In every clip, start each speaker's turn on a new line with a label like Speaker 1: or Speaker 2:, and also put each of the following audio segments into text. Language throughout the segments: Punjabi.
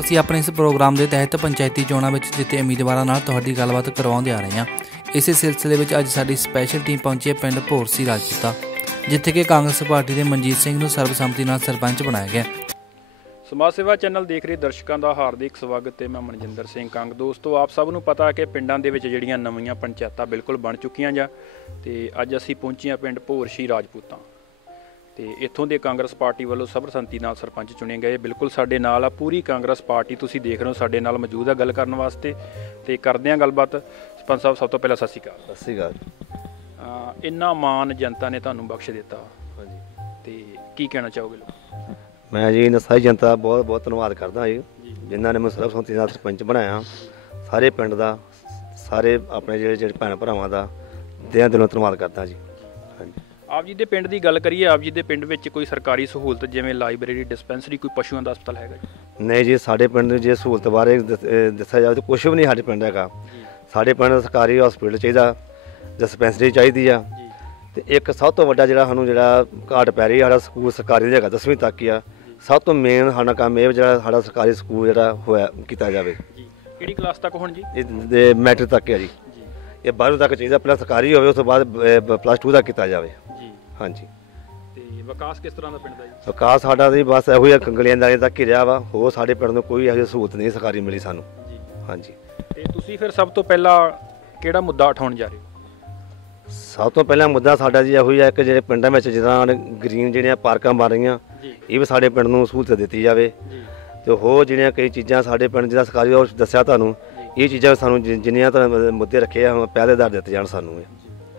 Speaker 1: ਅਸੀਂ ਆਪਣੇ ਇਸ ਪ੍ਰੋਗਰਾਮ ਦੇ ਤਹਿਤ ਪੰਚਾਇਤੀ ਚੋਣਾਂ ਵਿੱਚ ਜਿੱਤੇ ਉਮੀਦਵਾਰਾਂ ਨਾਲ ਤੁਹਾਡੀ ਗੱਲਬਾਤ ਕਰਵਾਉਂਦੇ ਆ ਰਹੇ ਹਾਂ। ਇਸੇ ਸਿਲਸਿਲੇ ਵਿੱਚ ਅੱਜ ਸਾਡੀ ਸਪੈਸ਼ਲ ਟੀਮ ਪਹੁੰਚੀ ਹੈ ਪਿੰਡ ਭੋਰਸੀ ਰਾਜਪੂਤਾ ਜਿੱਥੇ ਕਿ ਕਾਂਗਰਸ ਪਾਰਟੀ ਦੇ ਮਨਜੀਤ ਸਿੰਘ ਨੂੰ ਸਰਬਸੰਮਤੀ ਨਾਲ ਸਰਪੰਚ ਬਣਾਇਆ ਗਿਆ।
Speaker 2: ਸਮਾਜ ਸੇਵਾ ਚੈਨਲ ਦੇਖ ਰਹੇ ਦਰਸ਼ਕਾਂ ਦਾ ਹਾਰਦਿਕ ਸਵਾਗਤ ਤੇ ਮੈਂ ਮਨਜਿੰਦਰ ਸਿੰਘ ਕੰਗ। ਦੋਸਤੋ, ਆਪ ਸਭ ਨੂੰ ਪਤਾ ਹੈ ਕਿ ਪਿੰਡਾਂ ਦੇ ਵਿੱਚ ਜਿਹੜੀਆਂ ਨਵੀਆਂ ਪੰਚਾਇਤਾਂ ਬਿਲਕੁਲ ਬਣ ਚੁੱਕੀਆਂ ਜਾਂ ਤੇ ਅੱਜ ਅਸੀਂ ਪਹੁੰਚੇ ਹਾਂ ਪਿੰਡ ਭੋਰਸ਼ੀ ਰਾਜਪੂਤਾਂ। ਤੇ ਇੱਥੋਂ ਦੇ ਕਾਂਗਰਸ ਪਾਰਟੀ ਵੱਲੋਂ ਸਰਬਸੰਮਤੀ ਨਾਲ ਸਰਪੰਚ ਚੁਣੇ ਗਏ। ਬਿਲਕੁਲ ਸਾਡੇ ਨਾਲ ਆ ਪੂਰੀ ਕਾਂਗਰਸ ਪਾਰਟੀ ਤੁਸੀਂ ਦੇਖ ਰਹੇ ਹੋ ਸਾਡੇ ਨਾਲ ਮੌਜੂਦ ਆ ਗੱਲ ਕਰਨ ਵਾਸਤੇ। ਤੇ ਕਰਦੇ ਹਾਂ ਗੱਲਬਾਤ। ਸਰਪੰਚ ਸਾਹਿਬ ਸਭ ਤੋਂ ਪਹਿਲਾਂ ਸਤਿ ਸ਼੍ਰੀ ਅਕਾਲ।
Speaker 3: ਸਤਿ ਸ਼੍ਰੀ ਅਕਾਲ।
Speaker 2: ਇੰਨਾ ਮਾਣ ਜਨਤਾ ਨੇ ਤੁਹਾਨੂੰ ਬਖਸ਼ ਦਿੱਤਾ।
Speaker 3: ਹਾਂਜੀ।
Speaker 2: ਤੇ ਕੀ ਕਹਿਣਾ ਚਾਹੋਗੇ ਲੋਕ?
Speaker 3: ਮੈਂ ਜੀ ਇਹਨਾਂ ਸਾਰੀ ਜਨਤਾ ਦਾ ਬਹੁਤ ਬਹੁਤ ਧੰਨਵਾਦ ਕਰਦਾ ਜੀ ਜਿਨ੍ਹਾਂ ਨੇ ਮੈਨੂੰ ਸਰਬਸੰਮਤੀ ਨਾਲ ਸਰਪੰਚ ਬਣਾਇਆ। ਸਾਰੇ ਪਿੰਡ ਦਾ ਸਾਰੇ ਆਪਣੇ ਜਿਹੜੇ ਜਿਹੜੇ ਭੈਣ ਭਰਾਵਾਂ ਦਾ ਦਿਆਂ ਦਿਲੋਂ ਧੰਨਵਾਦ ਕਰਦਾ ਜੀ।
Speaker 2: ਆਪ ਜੀ ਦੇ ਪਿੰਡ ਦੀ ਗੱਲ ਕਰੀਏ ਆਪ ਜੀ ਦੇ ਪਿੰਡ ਵਿੱਚ ਕੋਈ ਸਰਕਾਰੀ ਸਹੂਲਤ ਜਿਵੇਂ ਲਾਇਬ੍ਰੇਰੀ ਡਿਸਪੈਂਸਰੀ ਕੋਈ ਪਸ਼ੂਆਂ ਦਾ ਹਸਪਤਾਲ ਹੈਗਾ ਜੀ?
Speaker 3: ਨਹੀਂ ਜੀ ਸਾਡੇ ਪਿੰਡ ਦੀ ਜੇ ਸਹੂਲਤ ਬਾਰੇ ਦੱਸਿਆ ਜਾਵੇ ਤਾਂ ਕੁਝ ਵੀ ਨਹੀਂ ਸਾਡੇ ਪਿੰਡ ਹੈਗਾ। ਸਾਡੇ ਪਿੰਡ ਸਰਕਾਰੀ ਹਸਪੀਟਲ ਚਾਹੀਦਾ ਡਿਸਪੈਂਸਰੀ ਚਾਹੀਦੀ ਆ। ਤੇ ਇੱਕ ਸਭ ਤੋਂ ਵੱਡਾ ਜਿਹੜਾ ਸਾਨੂੰ ਜਿਹੜਾ ਘਾਟ ਪੈ ਰਹੀ ਸਾਡਾ ਸਕੂਲ ਸਰਕਾਰੀ ਦਾ ਹੈਗਾ 10ਵੀਂ ਤੱਕ ਹੀ ਆ। ਸਭ ਤੋਂ ਮੇਨ ਸਾਡਾ ਕੰਮ ਇਹ ਜਿਹੜਾ ਸਾਡਾ ਸਰਕਾਰੀ ਸਕੂਲ ਜਿਹੜਾ ਹੋਇਆ ਕੀਤਾ ਜਾਵੇ।
Speaker 2: ਜੀ। ਕਿਹੜੀ ਕਲਾਸ ਤੱਕ ਹੁਣ ਜੀ?
Speaker 3: ਇਹ ਮੈਟ੍ਰਿਕ ਤੱਕ ਹੈ ਜੀ। ਇਹ 12ਵੀਂ ਤੱਕ ਚਾਹੀਦਾ ਪਹਿਲਾਂ ਸਰਕਾਰੀ ਹੋਵੇ ਉਸ ਤੋਂ ਬਾਅਦ ਪਲੱਸ 2 ਦਾ ਕੀਤਾ ਜਾਵੇ।
Speaker 2: ਜੀ।
Speaker 3: ਹਾਂਜੀ।
Speaker 2: ਤੇ ਵਿਕਾਸ ਕਿਸ ਤਰ੍ਹਾਂ ਦਾ ਪਿੰਡ ਦਾ ਜੀ?
Speaker 3: ਵਿਕਾਸ ਸਾਡਾ ਦੀ ਬਸ ਇਹੋ ਜਿਹਾ ਕੰਗਲੀਆਂ ਦਾਲੇ ਤੱਕ ਘਿਰਿਆ ਵਾ ਹੋਰ ਸਾਡੇ ਪਿੰਡ ਨੂੰ ਕੋਈ ਇਹੋ ਜਿਹੀ ਸਹੂਲਤ ਨਹੀਂ ਸਰਕਾਰੀ ਮਿਲੀ ਸਾਨੂੰ।
Speaker 2: ਜੀ।
Speaker 3: ਹਾਂਜੀ।
Speaker 2: ਤੇ ਤੁਸੀਂ ਫਿਰ ਸਭ ਤੋਂ ਪਹਿਲਾਂ ਕਿਹੜਾ ਮੁੱਦਾ ਉਠਾਉਣ ਜਾ ਰਹੇ ਹੋ?
Speaker 3: ਸਭ ਤੋਂ ਪਹਿਲਾ ਮੁੱਦਾ ਸਾਡਾ ਜੀ ਇਹੋ ਜਿਹਾ ਕਿ ਜਿਹੜੇ ਪਿੰਡਾਂ ਵਿੱਚ ਜਿੱਦਾਂ ਗ੍ਰੀਨ ਜਿਹੜੀਆਂ ਪਾਰਕਾਂ ਬਣ ਰਹੀਆਂ ਇਹ ਵੀ ਸਾਡੇ ਪਿੰਡ ਨੂੰ ਸਹੂਲਤ ਦਿੱਤੀ ਜਾਵੇ। ਤੇ ਹੋਰ ਜਿਹੜੀਆਂ ਕਈ ਚੀਜ਼ਾਂ ਸਾਡੇ ਪਿੰਡ ਜਿਹੜਾ ਸਰਕਾਰੀ ਉਹ ਦੱਸਿਆ ਤੁਹਾਨੂੰ ਇਹ ਚੀਜ਼ਾਂ ਸਾਨੂੰ ਜਿੰਨੀਆਂ ਤਾਂ ਮੁੱਦੇ ਰੱਖੇ ਆ ਪਹਿਲੇਦਾਰ ਦਿੱਤੇ ਜਾਣ ਸਾਨੂੰ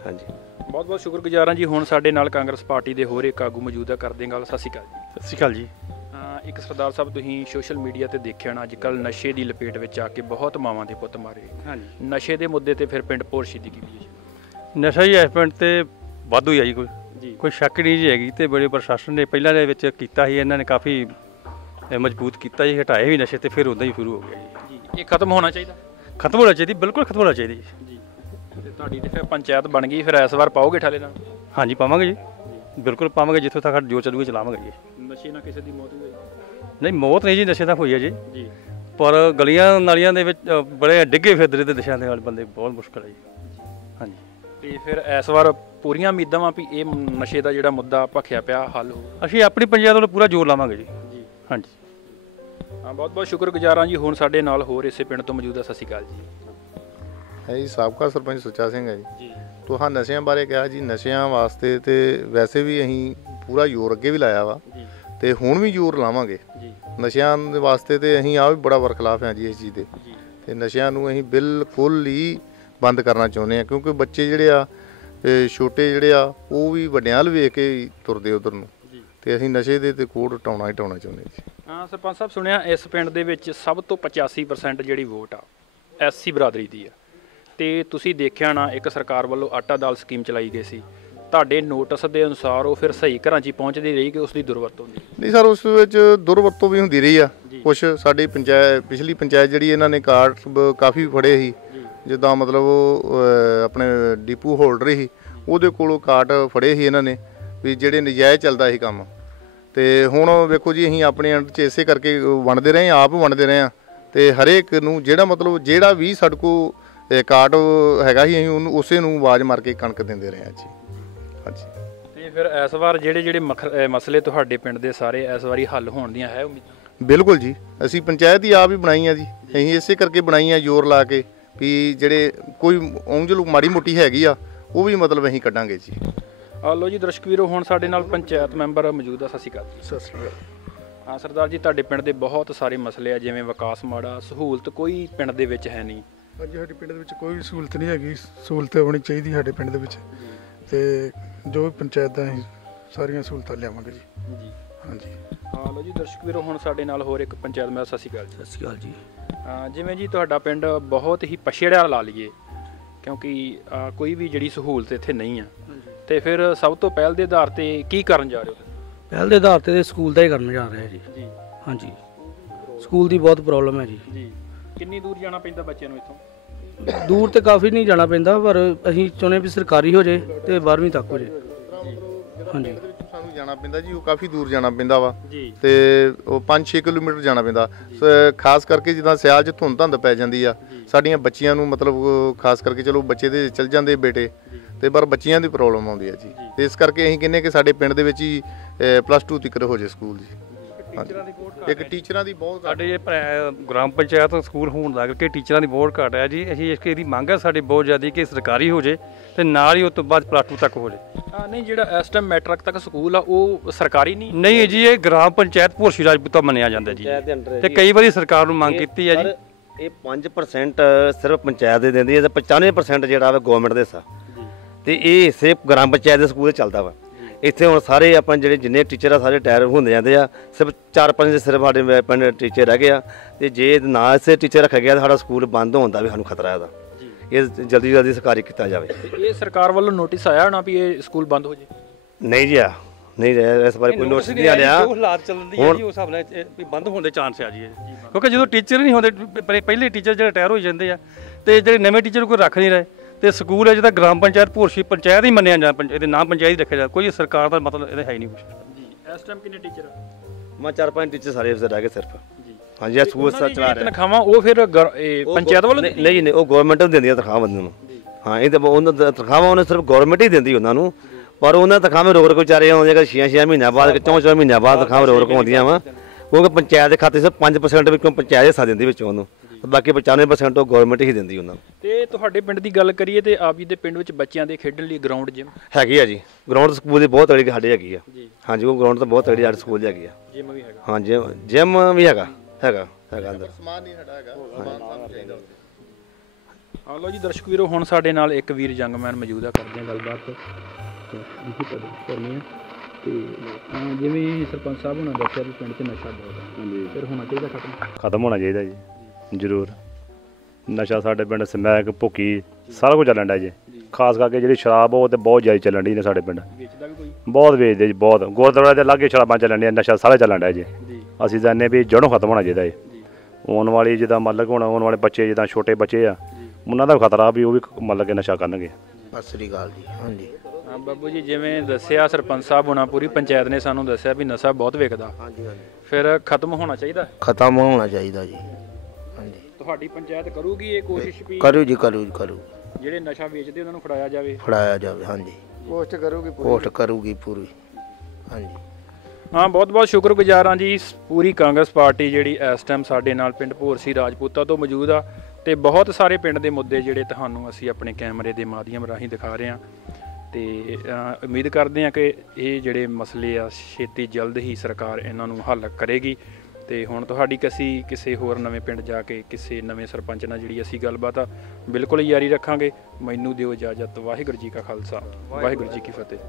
Speaker 3: ਹਾਂਜੀ।
Speaker 2: ਬਹੁਤ ਬਹੁਤ ਸ਼ੁਕਰਗੁਜ਼ਾਰ ਹਾਂ ਜੀ ਹੁਣ ਸਾਡੇ ਨਾਲ ਕਾਂਗਰਸ ਪਾਰਟੀ ਦੇ ਹੋਰ ਇੱਕ ਆਗੂ ਮੌਜੂਦ ਹੈ ਕਰਦੇ ਗੱਲ। ਸਤਿ ਸ਼੍ਰੀ ਅਕਾਲ ਜੀ।
Speaker 4: ਸਤਿ ਸ਼੍ਰੀ ਅਕਾਲ ਜੀ।
Speaker 2: ਇੱਕ ਸਰਦਾਰ ਸਾਹਿਬ ਤੁਸੀਂ ਸੋਸ਼ਲ ਮੀਡੀਆ ਤੇ ਦੇਖਿਆ ਨਾ ਅੱਜ ਕੱਲ ਨਸ਼ੇ ਦੀ ਲਪੇਟ ਵਿੱਚ ਆ ਕੇ ਬਹੁਤ ਮਾਵਾਂ ਦੇ ਪੁੱਤ ਮਾਰੇ।
Speaker 4: ਹਾਂਜੀ।
Speaker 2: ਨਸ਼ੇ ਦੇ ਮੁੱਦੇ ਤੇ ਫਿਰ ਪਿੰਡ ਭੋਰਸ਼ੀ ਦੀ ਕੀ ਹੈ
Speaker 4: ਨਸ਼ਾ ਹੀ ਇਸ ਪਿੰਡ ਤੇ ਵਾਧੂ ਹੀ ਆ ਜੀ ਕੋਈ।
Speaker 2: ਜੀ।
Speaker 4: ਕੋਈ ਸ਼ੱਕ ਨਹੀਂ ਜੀ ਹੈਗੀ ਤੇ ਬੜੇ ਪ੍ਰਸ਼ਾਸਨ ਨੇ ਪਹਿਲਾਂ ਦੇ ਵਿੱਚ ਕੀਤਾ ਸੀ ਇਹਨਾਂ ਨੇ ਕਾਫੀ ਮਜ਼ਬੂਤ ਕੀਤਾ ਜੀ ਹਟਾਏ ਵੀ ਨਸ਼ੇ ਤੇ ਫਿਰ ਉਦਾਂ ਹੀ ਸ਼ੁਰੂ ਹੋ ਗਿਆ ਜੀ।
Speaker 2: ਜੀ ਇਹ ਖਤਮ ਹੋਣਾ ਚਾਹੀਦਾ?
Speaker 4: ਖਤਮ ਹੋਣਾ ਚਾਹੀਦੀ ਬਿਲਕੁਲ ਖਤਮ ਹੋਣਾ ਚਾਹੀਦੀ ਜੀ।
Speaker 2: ਜੀ। ਤੇ ਤੁਹਾਡੀ ਤੇ ਫਿਰ ਪੰਚਾਇਤ ਬਣ ਗਈ ਫਿਰ ਇਸ ਵਾਰ ਪਾਓਗੇ ਠਾਲੇ ਨਾਲ?
Speaker 4: ਹਾਂਜੀ ਪਾਵਾਂਗੇ ਜੀ। ਬਿਲਕੁਲ ਪਾਵਾਂਗੇ ਜਿੱਥੋਂ ਤੱਕ ਜੋ ਚੱਲੂਗਾ ਚਲਾਵਾਂਗੇ ਜੀ।
Speaker 2: ਨਸ਼ੇ ਨਾਲ ਕਿਸੇ ਦੀ ਮੌਤ ਹੋਈ?
Speaker 4: ਨਹੀਂ ਮੌਤ ਨਹੀਂ ਜੀ ਨਸ਼ੇ ਦਾ ਹੋਈ ਹੈ ਜੀ।
Speaker 2: ਜੀ।
Speaker 4: ਪਰ ਗਲੀਆਂ ਨਾਲੀਆਂ ਦੇ ਵਿੱਚ ਬੜੇ ਡਿੱਗੇ ਫਿਰਦੇ ਦੇ ਦਿਸ਼ਾ ਦੇ ਵਾਲੇ ਬੰਦੇ ਬਹੁਤ ਮੁਸ਼ਕਲ ਹੈ ਜੀ। ਹਾਂਜੀ।
Speaker 2: ਤੇ ਫਿਰ ਇਸ ਵਾਰ ਪੂਰੀਆਂ ਉਮੀਦਾਂ ਵਾਂ ਵੀ ਇਹ ਨਸ਼ੇ ਦਾ ਜਿਹੜਾ ਮੁੱਦਾ ਭਖਿਆ ਪਿਆ ਹੱਲ ਹੋ
Speaker 4: ਅਸੀਂ ਆਪਣੀ ਪੰਚਾਇਤ ਵੱਲੋਂ ਪੂਰਾ ਜ਼ੋਰ ਲਾਵਾਂਗੇ ਜੀ।
Speaker 2: ਜੀ।
Speaker 4: ਹਾਂਜੀ।
Speaker 2: ਹਾਂ ਬਹੁਤ ਬਹੁਤ ਸ਼ੁਕਰਗੁਜ਼ਾਰ ਜੀ ਹੁਣ ਸਾਡੇ ਨਾਲ ਹੋਰ ਇਸੇ ਪਿੰਡ ਤੋਂ ਮੌਜੂਦ ਹੈ ਸਤਿ ਸ਼੍ਰੀ ਅਕਾਲ ਜੀ।
Speaker 5: ਹੈ ਜੀ ਸਾਬਕਾ ਸਰਪੰਚ ਸੁੱਚਾ ਸਿੰਘ ਹੈ ਜੀ।
Speaker 2: ਜੀ।
Speaker 5: ਤੁਹਾਂ ਨਸ਼ਿਆਂ ਬਾਰੇ ਕਿਹਾ ਜੀ ਨਸ਼ਿਆਂ ਵਾਸਤੇ ਤੇ ਵੈਸੇ ਵੀ ਅਸੀਂ ਪੂਰਾ ਜ਼ੋਰ ਅੱਗੇ ਵੀ ਲਾਇਆ ਵਾ।
Speaker 2: ਜੀ।
Speaker 5: ਤੇ ਹੁਣ ਵੀ ਜ਼ੋਰ ਲਾਵਾਂਗੇ।
Speaker 2: ਜੀ।
Speaker 5: ਨਸ਼ਿਆਂ ਦੇ ਵਾਸਤੇ ਤੇ ਅਸੀਂ ਆ ਵੀ ਬੜਾ ਵਰਖਲਾਫ ਹਾਂ ਜੀ ਇਸ ਚੀਜ਼ ਦੇ।
Speaker 2: ਜੀ।
Speaker 5: ਤੇ ਨਸ਼ਿਆਂ ਨੂੰ ਅਸੀਂ ਬਿਲਕੁਲ ਹੀ ਬੰਦ ਕਰਨਾ ਚਾਹੁੰਦੇ ਆ ਕਿਉਂਕਿ ਬੱਚੇ ਜਿਹੜੇ ਆ ਛੋਟੇ ਜਿਹੜੇ ਆ ਉਹ ਵੀ ਵੱਡਿਆਂ ਵੱਲ ਵੇਖ ਕੇ ਹੀ ਤੁਰਦੇ ਉਧਰ ਨੂੰ। ਤੇ ਅਸੀਂ ਨਸ਼ੇ ਦੇ ਤੇ ਕੋਡ ਟਾਉਣਾ ਹੀ ਟਾਉਣਾ ਚਾਹੁੰਦੇ ਜੀ।
Speaker 2: ਹਾਂ ਸਰਪੰਚ ਸਾਹਿਬ ਸੁਣਿਆ ਇਸ ਪਿੰਡ ਦੇ ਵਿੱਚ ਸਭ ਤੋਂ 85% ਜਿਹੜੀ ਵੋਟ ਆ ਐਸਸੀ ਬਰਾਦਰੀ ਦੀ ਆ। ਤੇ ਤੁਸੀਂ ਦੇਖਿਆ ਨਾ ਇੱਕ ਸਰਕਾਰ ਵੱਲੋਂ ਆਟਾ ਦਾਲ ਸਕੀਮ ਚਲਾਈ ਗਈ ਸੀ। ਤੁਹਾਡੇ ਨੋਟਿਸ ਦੇ ਅਨੁਸਾਰ ਉਹ ਫਿਰ ਸਹੀ ਘਰਾਂ 'ਚ ਪਹੁੰਚਦੀ ਰਹੀ ਕਿ ਉਸ ਦੀ ਦੁਰਵਰਤੋਂ ਹੁੰਦੀ?
Speaker 5: ਨਹੀਂ ਸਰ ਉਸ ਵਿੱਚ ਦੁਰਵਰਤੋਂ ਵੀ ਹੁੰਦੀ ਰਹੀ ਆ। ਕੁਝ ਸਾਡੀ ਪੰਚਾਇਤ ਪਿਛਲੀ ਪੰਚਾਇਤ ਜਿਹੜੀ ਇਹਨਾਂ ਨੇ ਕਾਰਡ ਕਾਫੀ ਫੜੇ ਸੀ। ਜਿੱਦਾਂ ਮਤਲਬ ਉਹ ਆਪਣੇ ਡਿਪੂ ਹੋਲਡਰ ਸੀ ਉਹਦੇ ਕੋਲੋਂ ਕਾਰਡ ਫੜੇ ਸੀ ਇਹਨਾਂ ਨੇ ਵੀ ਜਿਹੜੇ ਨਜਾਇਜ਼ ਚੱਲਦਾ ਸੀ ਕੰਮ। ਤੇ ਹੁਣ ਵੇਖੋ ਜੀ ਅਸੀਂ ਆਪਣੇ ਅੰਡਰ ਚ ਇਸੇ ਕਰਕੇ ਵੰਡਦੇ ਰਹੇ ਆਪ ਵੰਡਦੇ ਰਹੇ ਆ ਤੇ ਹਰੇਕ ਨੂੰ ਜਿਹੜਾ ਮਤਲਬ ਜਿਹੜਾ ਵੀ ਸਾਡੇ ਕੋ ਇਹ ਕਾਰਡ ਹੈਗਾ ਸੀ ਅਸੀਂ ਉਹਨੂੰ ਉਸੇ ਨੂੰ ਆਵਾਜ਼ ਮਾਰ ਕੇ ਕਣਕ ਦਿੰਦੇ ਰਹੇ ਹਾਂ ਜੀ। ਹਾਂਜੀ।
Speaker 2: ਤੇ ਫਿਰ ਇਸ ਵਾਰ ਜਿਹੜੇ ਜਿਹੜੇ ਮਸਲੇ ਤੁਹਾਡੇ ਪਿੰਡ ਦੇ ਸਾਰੇ ਇਸ ਵਾਰੀ ਹੱਲ ਹੋਣ ਦੀਆਂ ਹੈ ਉਮੀਦਾਂ?
Speaker 5: ਬਿਲਕੁਲ ਜੀ। ਅਸੀਂ ਪੰਚਾਇਤ ਹੀ ਆਪ ਹੀ ਬਣਾਈ ਆ ਜੀ। ਅਸੀਂ ਇਸੇ ਕਰਕੇ ਬਣਾਈ ਆ ਜ਼ੋਰ ਲਾ ਕੇ ਵੀ ਜਿਹੜੇ ਕੋਈ ਉਂਝਲ ਮਾੜੀ ਮੋਟੀ ਹੈਗੀ ਆ ਉਹ ਵੀ ਮਤਲਬ ਅਸੀਂ ਕੱਢਾਂਗੇ ਜੀ।
Speaker 2: ਆ ਲੋ ਜੀ ਦਰਸ਼ਕ ਵੀਰੋ ਹੁਣ ਸਾਡੇ ਨਾਲ ਪੰਚਾਇਤ ਮੈਂਬਰ ਮੌਜੂਦ ਆ ਸਤਿ ਸ਼੍ਰੀ ਅਕਾਲ ਜੀ।
Speaker 5: ਸਤਿ ਸ਼੍ਰੀ ਅਕਾਲ।
Speaker 2: ਹਾਂ ਸਰਦਾਰ ਜੀ ਤੁਹਾਡੇ ਪਿੰਡ ਦੇ ਬਹੁਤ ਸਾਰੇ ਮਸਲੇ ਆ ਜਿਵੇਂ ਵਿਕਾਸ ਮਾੜਾ ਸਹੂਲਤ ਕੋਈ ਪਿੰਡ ਦੇ ਵਿੱਚ ਹੈ ਨਹੀਂ।
Speaker 6: ਹਾਂਜੀ ਸਾਡੇ ਪਿੰਡ ਦੇ ਵਿੱਚ ਕੋਈ ਵੀ ਸਹੂਲਤ ਨਹੀਂ ਹੈਗੀ ਸਹੂਲਤ ਹੋਣੀ ਚਾਹੀਦੀ ਸਾਡੇ ਪਿੰਡ ਦੇ ਵਿੱਚ। ਤੇ ਜੋ ਵੀ ਪੰਚਾਇਤ ਦਾ ਅਸੀਂ ਸਾਰੀਆਂ ਸਹੂਲਤਾਂ ਲਿਆਵਾਂਗੇ ਜੀ।
Speaker 2: ਜੀ।
Speaker 6: ਹਾਂਜੀ।
Speaker 2: ਹਾਂ ਲੋ ਜੀ ਦਰਸ਼ਕ ਵੀਰੋ ਹੁਣ ਸਾਡੇ ਨਾਲ ਹੋਰ ਇੱਕ ਪੰਚਾਇਤ ਮੈਂਬਰ ਸਤਿ ਸ਼੍ਰੀ ਅਕਾਲ ਜੀ।
Speaker 1: ਸਤਿ ਸ਼੍ਰੀ ਅਕਾਲ ਜੀ।
Speaker 2: ਜਿਵੇਂ ਜੀ ਤੁਹਾਡਾ ਪਿੰਡ ਬਹੁਤ ਹੀ ਪਛੜਿਆ ਲਾ ਲਈਏ ਕਿਉਂਕਿ ਕੋਈ ਵੀ ਜਿਹੜੀ ਸਹੂਲਤ ਇੱਥੇ ਨਹੀਂ ਆ। ਤੇ ਫਿਰ ਸਭ ਤੋਂ ਪਹਿਲ ਦੇ ਆਧਾਰ ਤੇ ਕੀ ਕਰਨ ਜਾ ਰਹੇ ਹੋ?
Speaker 7: ਪਹਿਲ ਦੇ ਆਧਾਰ ਤੇ ਸਕੂਲ ਦਾ ਹੀ ਕਰਨ ਜਾ ਰਿਹਾ ਜੀ।
Speaker 2: ਜੀ।
Speaker 7: ਹਾਂਜੀ। ਸਕੂਲ ਦੀ ਬਹੁਤ ਪ੍ਰੋਬਲਮ ਹੈ ਜੀ।
Speaker 2: ਜੀ। ਕਿੰਨੀ ਦੂਰ ਜਾਣਾ ਪੈਂਦਾ ਬੱਚਿਆਂ ਨੂੰ ਇੱਥੋਂ?
Speaker 7: ਦੂਰ ਤੇ ਕਾਫੀ ਨਹੀਂ ਜਾਣਾ ਪੈਂਦਾ ਪਰ ਅਸੀਂ ਚਾਹੁੰਦੇ ਵੀ ਸਰਕਾਰੀ ਹੋ ਜੇ ਤੇ 12ਵੀਂ ਤੱਕ ਹੋ ਜੇ। ਹਾਂਜੀ।
Speaker 5: ਸਾਨੂੰ ਜਾਣਾ ਪੈਂਦਾ ਜੀ ਉਹ ਕਾਫੀ ਦੂਰ ਜਾਣਾ ਪੈਂਦਾ ਵਾ।
Speaker 2: ਜੀ।
Speaker 5: ਤੇ ਉਹ 5-6 ਕਿਲੋਮੀਟਰ ਜਾਣਾ ਪੈਂਦਾ। ਖਾਸ ਕਰਕੇ ਜਿੱਦਾਂ ਸਿਆਲ 'ਚ ਧੁੰਦ ਧੰਦ ਪੈ ਜਾਂਦੀ ਆ ਸਾਡੀਆਂ ਬੱਚੀਆਂ ਨੂੰ ਮਤਲਬ ਖਾਸ ਕਰਕੇ ਚਲੋ ਬੱਚੇ ਦੇ ਚਲ ਜਾਂਦੇ ਬੇਟੇ ਤੇ ਪਰ ਬੱਚੀਆਂ ਦੀ ਪ੍ਰੋਬਲਮ ਆਉਂਦੀ ਆ ਜੀ। ਤੇ ਇਸ ਕਰਕੇ ਅਸੀਂ ਕਹਿੰਨੇ ਕਿ ਸਾਡੇ ਪਿੰਡ ਦੇ ਵਿੱਚ ਹੀ ਪਲੱਸ 2 ਤੱਕ ਹੋ ਜੇ ਸਕੂਲ ਜੀ। ਇੱਕ ਟੀਚਰਾਂ ਦੀ ਬਹੁਤ ਘੱਟ
Speaker 4: ਸਾਡੇ ਇਹ ਪ੍ਰਾ- ਗ੍ਰਾਮ ਪੰਚਾਇਤ ਸਕੂਲ ਹੋਣ ਦਾ ਕਰਕੇ ਟੀਚਰਾਂ ਦੀ ਬਹੁਤ ਘੱਟ ਹੈ ਜੀ। ਅਸੀਂ ਇਸ ਦੀ ਮੰਗ ਹੈ ਸਾਡੀ ਬਹੁਤ ਜ਼ਿਆਦਾ ਕਿ ਸਰਕਾਰੀ ਹੋ ਜੇ ਤੇ ਨਾਲ ਹੀ ਉਸ ਤੋਂ ਬਾਅਦ ਪਲੱਸ 2 ਤੱਕ ਹੋ ਜੇ।
Speaker 2: ਨਹੀਂ ਜਿਹੜਾ ਇਸ ਟਾਈਮ ਮੈਟ੍ਰਿਕ ਤੱਕ ਸਕੂਲ ਆ ਉਹ ਸਰਕਾਰੀ ਨਹੀਂ?
Speaker 4: ਨਹੀਂ ਜੀ ਇਹ ਗ੍ਰਾਮ ਪੰਚਾਇਤ ਭੋਰਸ਼ੀ ਰਾਜਪੂਤਾ ਮੰਨਿਆ ਜਾਂਦਾ ਜੀ। ਤੇ ਕਈ ਵਾਰੀ ਸਰਕਾਰ ਨੂੰ ਮੰਗ ਕੀਤੀ ਹੈ ਜੀ।
Speaker 3: ਇਹ 5% ਸਿਰਫ ਪੰਚਾਇਤ ਦੇ ਦਿੰਦੀ ਹੈ ਤੇ 95% ਜਿਹੜਾ ਵਾ ਗਵਰਨਮੈਂਟ ਦੇ ਹਿੱਸਾ। ਤੇ ਇਹ ਸਿਰਫ ਗ੍ਰਾਮ ਪੰਚਾਇਤ ਦੇ ਸਕੂਲ ਚੱਲਦਾ ਵਾ। ਇੱਥੇ ਹੁਣ ਸਾਰੇ ਆਪਾਂ ਜਿਹੜੇ ਜਿੰਨੇ ਟੀਚਰ ਆ ਸਾਰੇ ਟਾਇਰ ਹੁੰਦੇ ਜਾਂਦੇ ਆ। ਸਿਰਫ 4-5 ਸਿਰਫ ਸਾਡੇ ਪਿੰਡ ਟੀਚਰ ਰਹਿ ਗਏ ਆ। ਤੇ ਜੇ ਨਾ ਇਸੇ ਟੀਚਰ ਰੱਖਿਆ ਗਿਆ ਤਾਂ ਸਾਡਾ ਸਕੂਲ ਬੰਦ ਹੋਣ ਦਾ ਵੀ ਸਾਨੂੰ ਖਤਰਾ ਇਹਦਾ। ਇਹ ਜਲਦੀ ਜਲਦੀ ਸਰਕਾਰੀ ਕੀਤਾ ਜਾਵੇ।
Speaker 2: ਇਹ ਸਰਕਾਰ ਵੱਲੋਂ ਨੋਟਿਸ ਆਇਆ ਹੋਣਾ ਵੀ ਇਹ ਸਕੂਲ ਬੰਦ ਹੋ ਜੇ?
Speaker 3: ਨਹੀਂ ਜੀ ਆ। ਨਹੀਂ ਜੀ, ਇਸ ਬਾਰੇ ਕੋਈ ਨੋਟਿਸ ਨਹੀਂ ਆਇਆ
Speaker 4: ਜੋ ਹਾਲਾਤ ਚੱਲਦੀ ਹੈ ਜੀ ਉਸ ਹਿਸਾਬ ਨਾਲ ਵੀ ਬੰਦ ਹੋਣ ਦੇ ਚਾਂਸ ਆ ਜੀ। ਕਿਉਂਕਿ ਜਦੋਂ ਟੀਚਰ ਨਹੀਂ ਹੁੰਦੇ ਪਹਿ- ਪਹਿਲੇ ਟੀਚਰ ਜਿਹੜੇ ਰਿਟਾਇਰ ਹੋ ਜਾਂਦੇ ਆ ਤੇ ਜਿਹੜੇ ਨਵੇਂ ਟੀਚਰ ਕੋਈ ਰੱਖ ਨਹੀਂ ਰਹੇ ਤੇ ਸਕੂਲ ਹੈ ਜਿਹਦਾ ਗ੍ਰਾਮ ਪੰਚਾਇਤ ਭੋਰਸ਼ੀ ਪੰਚਾਇਤ ਹੀ ਮੰਨਿਆ ਜਾਂਦਾ ਇਹਦੇ ਨਾਮ ਪੰਚਾਇਤ ਰੱਖਿਆ ਜਾਂਦਾ। ਕੋਈ ਸਰਕਾਰ ਦਾ ਮਤਲਬ ਇਹਦਾ ਹੈ ਹੀ ਨਹੀਂ ਕੁਛ।
Speaker 2: ਜੀ ਇਸ ਟਾਈਮ ਕਿੰਨੇ ਟੀਚਰ
Speaker 3: ਮੈਂ ਚਾਰ ਪੰਜ ਟੀਚਰ ਸਾਰੇ ਅਫਸਰ ਰਹਿ ਗਏ ਸਿਰਫ। ਹਾਂਜੀ ਇਹ ਸਕੂਲ ਸਾ ਚਲਾ ਰਿਹਾ
Speaker 2: ਤਨਖਾਹਾਂ ਉਹ ਫਿਰ ਪੰਚਾਇਤ ਵੱਲੋਂ
Speaker 3: ਨਹੀਂ ਨਹੀਂ ਨਹੀਂ, ਉਹ ਗਵਰਨਮੈਂਟ ਨੂੰ ਦਿੰਦੀ ਆ ਤਨਖਾਹ ਬੰਦੇ ਨੂੰ। ਹਾਂ ਇਹ ਤਾਂ ਉਹਨਾਂ ਦਾ ਤਨਖਾਹਾਂ ਉਹਨੇ ਸਿਰਫ ਗਵਰਨਮੈਂਟ ਹੀ ਦਿੰਦੀ ਉਹਨਾਂ ਨੂੰ। ਪਰ ਉਹਨਾਂ ਤਨਖਾਹਾਂ ਰੋਕ ਰੋਕ ਵਿਚਾਰੇ ਆਉਂਦੇ ਕਿ 6-6 ਮਹੀਨਿਆਂ ਬਾਅਦ ਚੌਂ ਚੌਂ ਮਹੀਨਿਆਂ ਬਾਅਦ ਤਨਖਾਹਾਂ ਰੋਕ ਰੋਕ ਆਉਂਦੀਆਂ ਵਾ? ਕਿਉਂਕਿ ਪੰਚਾਇਤ ਦੇ ਖਾਤੇ ਸਿਰਫ 5% ਵਿੱਚੋਂ ਪੰਚਾਇਤ ਹਿੱਸਾ ਦਿੰਦੀ ਵਿੱਚ ਉਹਨੂੰ। ਬਾਕੀ 95% ਉਹ ਗਵਰਨਮੈਂਟ ਹੀ ਦਿੰਦੀ ਉਹਨਾਂ ਨੂੰ।
Speaker 2: ਤੇ ਤੁਹਾਡੇ ਪਿੰਡ ਦੀ ਗੱਲ ਕਰੀਏ ਤੇ ਆਪ ਜੀ ਦੇ ਪਿੰਡ ਵਿੱਚ ਬੱਚਿਆਂ ਦੇ ਖੇਡਣ ਲਈ ਗਰਾਊਂਡ ਜਿਮ
Speaker 3: ਹੈਗੀ ਆ ਜੀ। ਗਰਾਊਂਡ ਸਕੂਲ ਦੀ ਬਹੁਤ ਅੜੀ ਸਾਡੇ ਹੈਗੀ ਆ।
Speaker 2: ਜੀ।
Speaker 3: ਹਾਂਜੀ ਉਹ ਗਰਾਊਂਡ ਤਾਂ ਬਹੁਤ ਅੜੀ ਸਾਡੇ ਸਕੂਲ ਦੀ ਹੈਗੀ ਆ।
Speaker 2: ਜਿਮ ਵੀ ਹੈਗਾ।
Speaker 3: ਹਾਂਜੀ ਜਿਮ ਵੀ ਹੈਗਾ ਹੈਗਾ ਹੈਗਾ ਅੰਦਰ।
Speaker 5: ਸਮਾਨ ਨਹੀਂ ਸਾਡਾ ਹੈਗਾ ਸਮਾਨ ਸਾਨੂੰ ਚਾਹੀਦਾ
Speaker 2: ਆ ਲਓ ਜੀ ਦਰਸ਼ਕ ਵੀਰੋ ਹੁਣ ਸਾਡੇ ਨਾਲ ਇੱਕ ਵੀਰ ਜੰਗਮੈਨ ਮੌਜੂਦ ਆ ਕਰਦੇ ਹਾਂ ਗੱਲਬਾਤ। ਤੇ ਇਹੀ ਕਰਨੀ ਹੈ ਤੇ ਅਹ, ਜਿਵੇਂ ਸਰਪੰਚ ਸਾਹਿਬ ਹੁਣਾਂ ਦੱਸਿਆ ਵੀ ਪਿੰਡ 'ਚ ਨਸ਼ਾ ਬਹੁਤ ਹੈ ਹਾਂਜੀ। ਫਿਰ ਹੋਣਾ ਚਾਹੀਦਾ ਖਤਮ।
Speaker 8: ਖਤਮ ਹੋਣਾ ਚਾਹੀਦਾ ਜੀ। ਜ਼ਰੂਰ। ਨਸ਼ਾ ਸਾਡੇ ਪਿੰਡ ਸਮੈਕ ਭੁੱਕੀ ਸਾਰਾ ਕੁਝ ਚੱਲਣ ਡਿਆ ਜੀ। ਖਾਸ ਕਰਕੇ ਜਿਹੜੀ ਸ਼ਰਾਬ ਉਹ ਤੇ ਬਹੁਤ ਜ਼ਿਆਦਾ ਚੱਲਣ ਡਈ ਨੇ ਸਾਡੇ ਪਿੰਡ।
Speaker 2: ਵੇਚਦਾ ਵੀ ਕੋਈ?
Speaker 8: ਬਹੁਤ ਵੇਚਦੇ ਜੀ ਬਹੁਤ। ਗੁਰਦੁਆਰੇ ਦੇ ਲਾਗੇ ਸ਼ਰਾਬਾਂ ਚੱਲਣ ਡੀਆਂ ਨਸ਼ਾ ਸਾਰਾ ਚੱਲਣ ਡਿਆ ਜੀ। ਅਸੀਂ ਜਾਣਦੇ ਵੀ ਜੜੋਂ ਖਤਮ ਹੋਣਾ ਚਾਹੀਦਾ ਜੀ। ਆਉਣ ਵਾਲੀ ਜਿੱਦਾਂ ਮਤਲਬ ਹੁਣ ਆਉਣ ਵਾਲੇ ਬੱਚੇ ਜਿੱਦਾਂ ਛੋਟੇ ਬੱਚੇ ਆ ਉਹਨਾਂ ਦਾ ਵੀ ਖਤਰਾ ਵੀ ਉਹ ਵੀ ਮਤਲਬ ਕਿ ਨਸ਼ਾ ਕਰਨਗੇ।
Speaker 9: ਸਤਿ ਸ੍ਰੀ ਅਕਾਲ ਜੀ ਹਾਂਜੀ।
Speaker 2: ਹਾਂ ਬਾਬੂ ਜੀ ਜਿਵੇਂ ਦੱਸਿਆ ਸਰਪੰਚ ਸਾਹਿਬ ਹੁਣਾਂ ਪੂਰੀ ਪੰਚਾਇਤ ਨੇ ਸਾਨੂੰ ਦੱਸਿਆ ਵੀ ਨਸ਼ਾ ਬਹੁਤ ਵਿਕਦਾ
Speaker 9: ਹਾਂਜੀ ਹਾਂਜੀ।
Speaker 2: ਫਿਰ ਖਤਮ ਹੋਣਾ ਚਾਹੀਦਾ?
Speaker 9: ਖਤਮ ਹੋਣਾ ਚਾਹੀਦਾ ਜੀ।
Speaker 2: ਤੁਹਾਡੀ ਪੰਚਾਇਤ ਕਰੂਗੀ ਇਹ ਕੋਸ਼ਿਸ਼ ਵੀ?
Speaker 9: ਕਰੂ ਜੀ ਕਰੂ ਜੀ ਕਰੂ।
Speaker 2: ਜਿਹੜੇ ਨਸ਼ਾ ਵੇਚਦੇ ਉਹਨਾਂ ਨੂੰ ਫੜਾਇਆ ਜਾਵੇ?
Speaker 9: ਫੜਾਇਆ ਜਾਵੇ ਹਾਂਜੀ। ਪੋਸਟ ਕਰੂਗੀ ਪੋਸਟ ਕਰੂਗੀ ਪੂਰੀ ਹਾਂਜੀ।
Speaker 2: ਹਾਂ ਬਹੁਤ ਬਹੁਤ ਸ਼ੁਕਰਗੁਜ਼ਾਰ ਹਾਂ ਜੀ ਪੂਰੀ ਕਾਂਗਰਸ ਪਾਰਟੀ ਜਿਹੜੀ ਇਸ ਟਾਈਮ ਸਾਡੇ ਨਾਲ ਪਿੰਡ ਭੋਰਸੀ ਰਾਜਪੂਤਾ ਤੋਂ ਮੌਜੂਦ ਆ ਤੇ ਬਹੁਤ ਸਾਰੇ ਪਿੰਡ ਦੇ ਮੁੱਦੇ ਜਿਹੜੇ ਤੁਹਾਨੂੰ ਅਸੀਂ ਆਪਣੇ ਕੈਮਰੇ ਦੇ ਮਾਧਿਅਮ ਰਾਹੀਂ ਦਿਖਾ ਰਹੇ ਹਾਂ। ਤੇ ਉਮੀਦ ਕਰਦੇ ਹਾਂ ਕਿ ਇਹ ਜਿਹੜੇ ਮਸਲੇ ਆ ਛੇਤੀ ਜਲਦ ਹੀ ਸਰਕਾਰ ਇਹਨਾਂ ਨੂੰ ਹੱਲ ਕਰੇਗੀ। ਤੇ ਹੁਣ ਤੁਹਾਡੀ ਕਸੀ ਕਿਸੇ ਹੋਰ ਨਵੇਂ ਪਿੰਡ ਜਾ ਕੇ ਕਿਸੇ ਨਵੇਂ ਸਰਪੰਚ ਨਾਲ ਜਿਹੜੀ ਅਸੀਂ ਗੱਲਬਾਤ ਆ, ਬਿਲਕੁਲ ਹੀ ਜਾਰੀ ਰੱਖਾਂਗੇ। ਮੈਨੂੰ ਦਿਓ ਇਜਾਜ਼ਤ। ਵਾਹਿਗੁਰੂ ਜੀ ਕਾ ਖਾਲਸਾ। ਵਾਹਿਗੁਰੂ ਜੀ ਕੀ ਫਤਿਹ।